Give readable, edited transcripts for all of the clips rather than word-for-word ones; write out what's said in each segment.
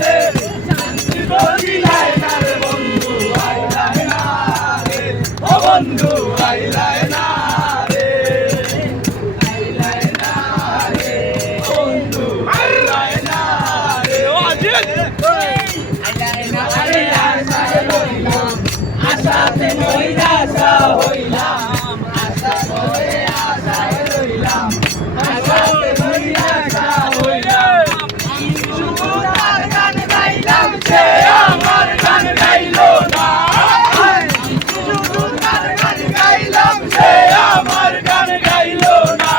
রে শান্তি দিলাই না রে বন্ধু আইলাই না রে ও বন্ধু আইলাই না রে আইলাই না রে বন্ধু আইলাই না রে ও আজিত আইলাই না রে আশায় রইলাম আশাতে নৈরাশা হইলাম আশা করে আশায় রইলাম আশাতে নৈরাশা হইলাম আমি শুধু তার গান গাইলাম সে আমার গান গাইলো না আমি শুধু তার গান গাইলাম সে আমার গান গাইলো না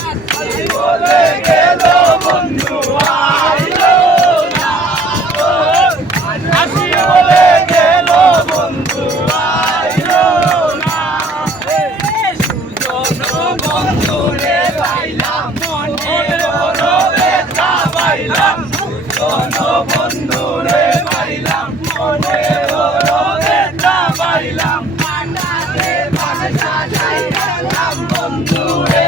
আসি বলে গেল বন্ধু আইলো না আসি বলে গেল বন্ধু আইলো না সুজন বন্ধু রে পাইলাম মনে বড় ব্যথা পাইলাম সুজন বন্ধু রে পাইলাম মনে বড় ব্যথা পাইলাম কাটাতে ভাষা চাইলাম বন্ধু রে